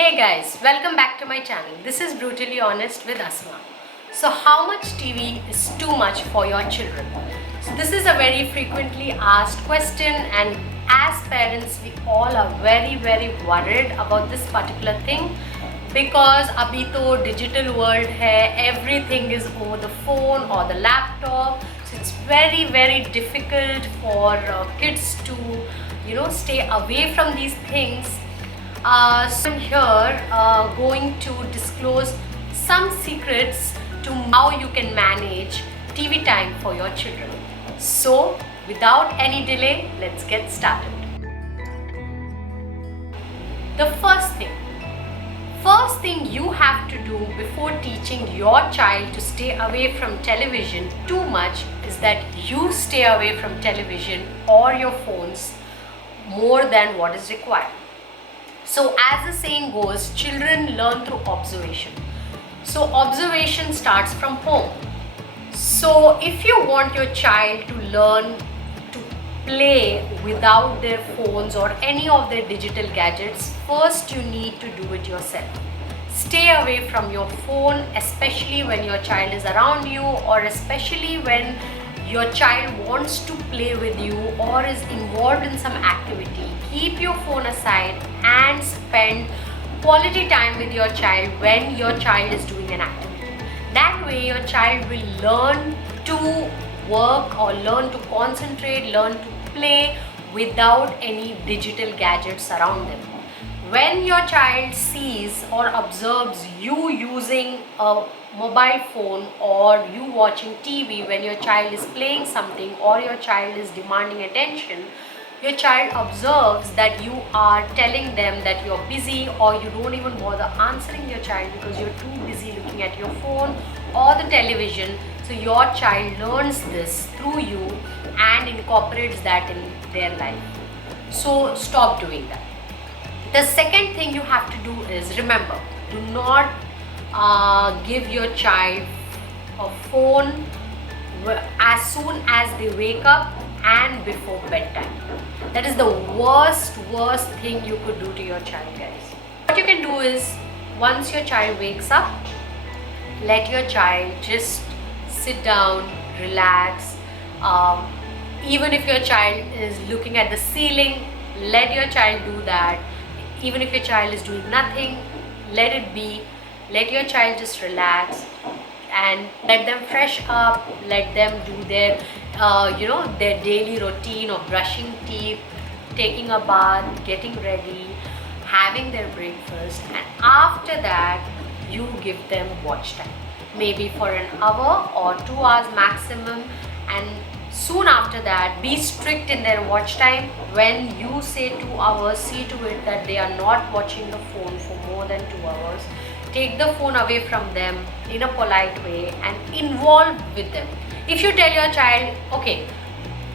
Hey guys, welcome back to my channel. This is Brutally Honest with Asma. So how much TV is too much for your children? So this is a very frequently asked question, and as parents we all are very worried about this particular thing because abhi to digital world hai, everything is over the phone or the laptop. So it's very difficult for kids to stay away from these things. So I'm here going to disclose some secrets to how you can manage TV time for your children. So without any delay, let's get started. The first thing you have to do before teaching your child to stay away from television too much is that you stay away from television or your phones more than what is required. So as the saying goes, children learn through observation. So observation starts from home. So if you want your child to learn to play without their phones or any of their digital gadgets, first you need to do it yourself. Stay away from your phone, especially when your child is around you, or especially when your child wants to play with you or is involved in some activity. Keep your phone aside and spend quality time with your child when your child is doing an activity. That way your child will learn to work or learn to concentrate, learn to play without any digital gadgets around them. When your child sees or observes you using a mobile phone or you watching TV when your child is playing something or your child is demanding attention, your child observes that you are telling them that you're busy, or you don't even bother answering your child because you're too busy looking at your phone or the television. So your child learns this through you and incorporates that in their life. So stop doing that. The second thing you have to do is, remember, do not give your child a phone as soon as they wake up and before bedtime. That is the worst thing you could do to your child, guys. What you can do is, once your child wakes up, let your child just sit down, relax. Even if your child is looking at the ceiling, let your child do that. Even if your child is doing nothing, let it be. Let your child just relax and let them fresh up. Let them do their their daily routine of brushing teeth, taking a bath, getting ready, having their breakfast, and after that you give them watch time, maybe for an hour or 2 hours maximum. And soon after that, be strict in their watch time. When you say 2 hours, see to it that they are not watching the phone for more than 2 hours. Take the phone away from them in a polite way and involve with them. If you tell your child, okay,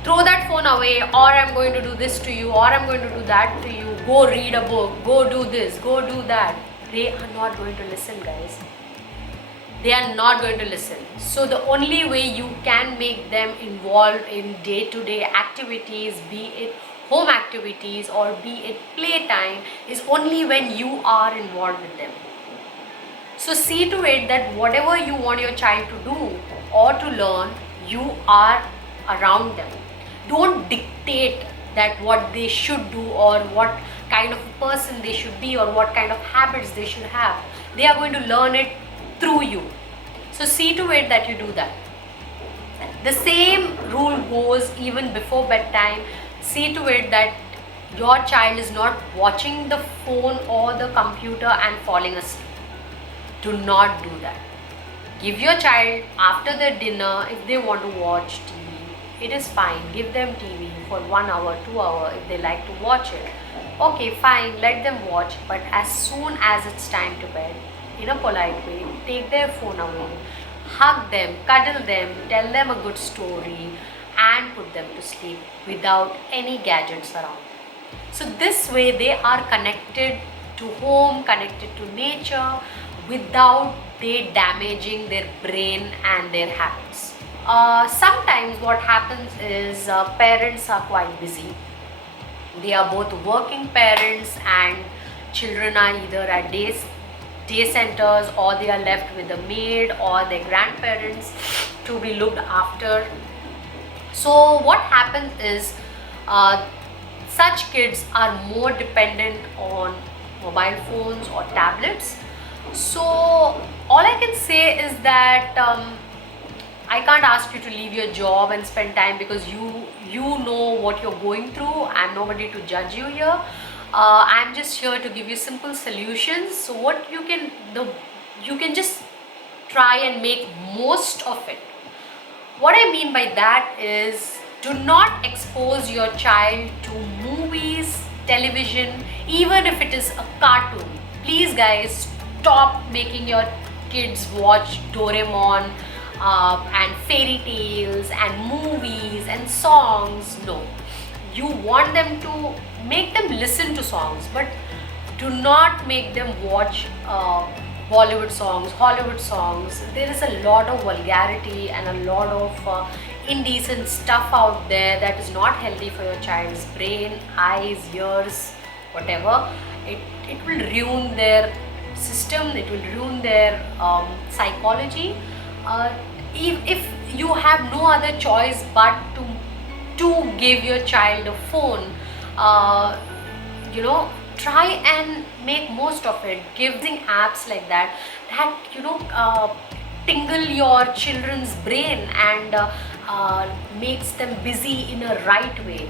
throw that phone away, or I'm going to do this to you, or I'm going to do that to you, go read a book, go do this, go do that, they are not going to listen, guys. They are not going to listen. So the only way you can make them involved in day-to-day activities, be it home activities or be it playtime, is only when you are involved with them. So see to it that whatever you want your child to do or to learn, you are around them. Don't dictate that what they should do or what kind of a person they should be or what kind of habits they should have. They are going to learn it through you. So see to it that you do that. The same rule goes even before bedtime. See to it that your child is not watching the phone or the computer and falling asleep. Do not do that. Give your child after the dinner, if they want to watch TV, it is fine. Give them TV for 1 hour, 2 hours if they like to watch it. Okay, fine, let them watch. But as soon as it's time to bed, in a polite way, take their phone away, hug them, cuddle them, tell them a good story, and put them to sleep without any gadgets around. So this way they are connected to home, connected to nature, without they damaging their brain and their habits. Sometimes what happens is parents are quite busy. They are both working parents and children are either at day centers, or they are left with a maid or their grandparents to be looked after. So what happens is, such kids are more dependent on mobile phones or tablets. So all I can say is that I can't ask you to leave your job and spend time, because you know what you're going through. I'm nobody to judge you here. I'm just here to give you simple solutions. So what you can just try and make most of it. What I mean by that is, do not expose your child to movies, television, even if it is a cartoon. Please guys, stop making your kids watch Doraemon and fairy tales and movies and songs. No, you want them to make them listen to songs, but do not make them watch Bollywood songs, Hollywood songs. There is a lot of vulgarity and a lot of indecent stuff out there that is not healthy for your child's brain, eyes, ears, whatever. It will ruin their system, it will ruin their psychology. If you have no other choice but to give your child a phone, try and make most of it. Giving apps like that tingle your children's brain and makes them busy in a right way.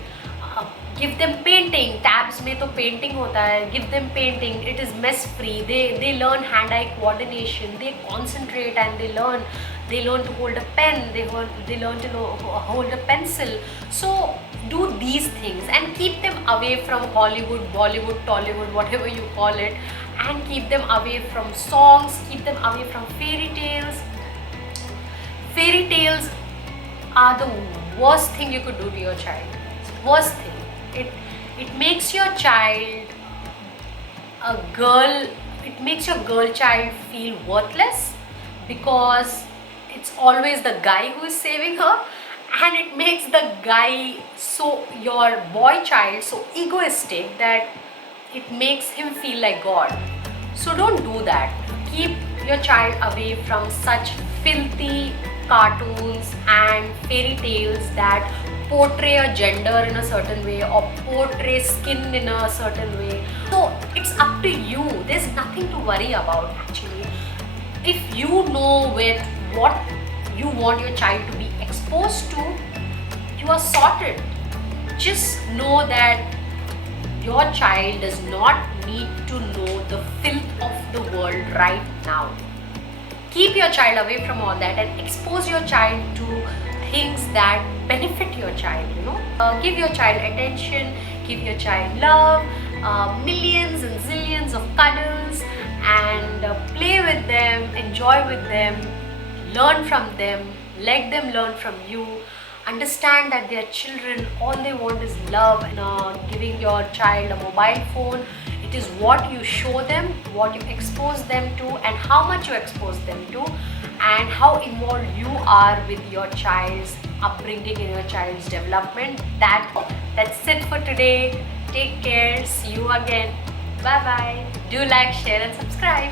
Give them painting. Tabs में तो painting होता है. Give them painting. It is mess free. They learn hand-eye coordination. They concentrate and they learn. They learn to hold a pen. They learn to hold a pencil. So do these things and keep them away from Hollywood, Bollywood, Tollywood, whatever you call it, and keep them away from songs. Keep them away from fairy tales. Fairy tales are the worst thing you could do to your child. Worst thing. It makes your child a girl. It makes your girl child feel worthless, because it's always the guy who is saving her, and it makes the guy, so your boy child, so egoistic that it makes him feel like God. So don't do that. Keep your child away from such filthy cartoons and fairy tales that portray a gender in a certain way or portray skin in a certain way. So it's up to you. There's nothing to worry about actually. If you know with what you want your child to be exposed to, you are sorted. Just know that your child does not need to know the filth of the world right now. Keep your child away from all that and expose your child to things that benefit your child. Give your child attention, give your child love, millions and zillions of cuddles, and play with them, enjoy with them, learn from them, let them learn from you. Understand that they are children. All they want is love. And giving your child a mobile phone, it is what you show them, what you expose them to, and how much you expose them to, and how involved you are with your child's upbringing and your child's development. That's it for today. Take care. See you again. Bye bye. Do like, share and subscribe.